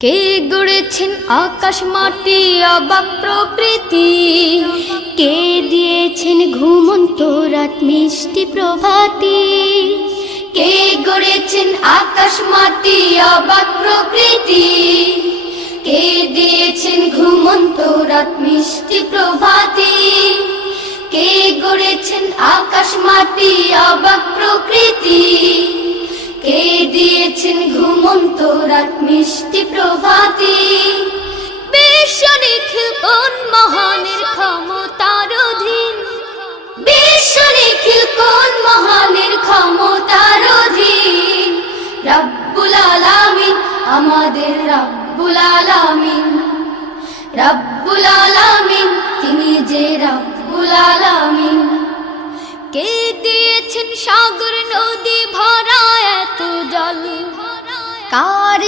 কে গড়েছেন আকাশ মাটি অবাক প্রকৃতি, কে দিয়েছেন ঘুমন্ত রাত মিষ্টি প্রভাতি। কে গড়েছেন আকাশ মাটি অবাক প্রকৃতি, কে দিয়েছেন ঘুমন্ত রাত মিষ্টি প্রভাতি। কে গড়েছেন আকাশ মাটি অবাক প্রকৃতি, কে দিয়েছেন ঘুমন্ত রাত মিষ্টি প্রভাতি। বিশ্ব নিখিল কোন মহানের ক্ষমতার অধীন, বিশ্ব নিখিল কোন মহানের ক্ষমতার অধীন। রব্বুল আলামিন আমাদের রব্বুল আলামিন, রব্বুল আলামিন তিনি যে রব্বুল আলামিন। কে দিয়েছেন সাগর নদী ভরা এত জল, কার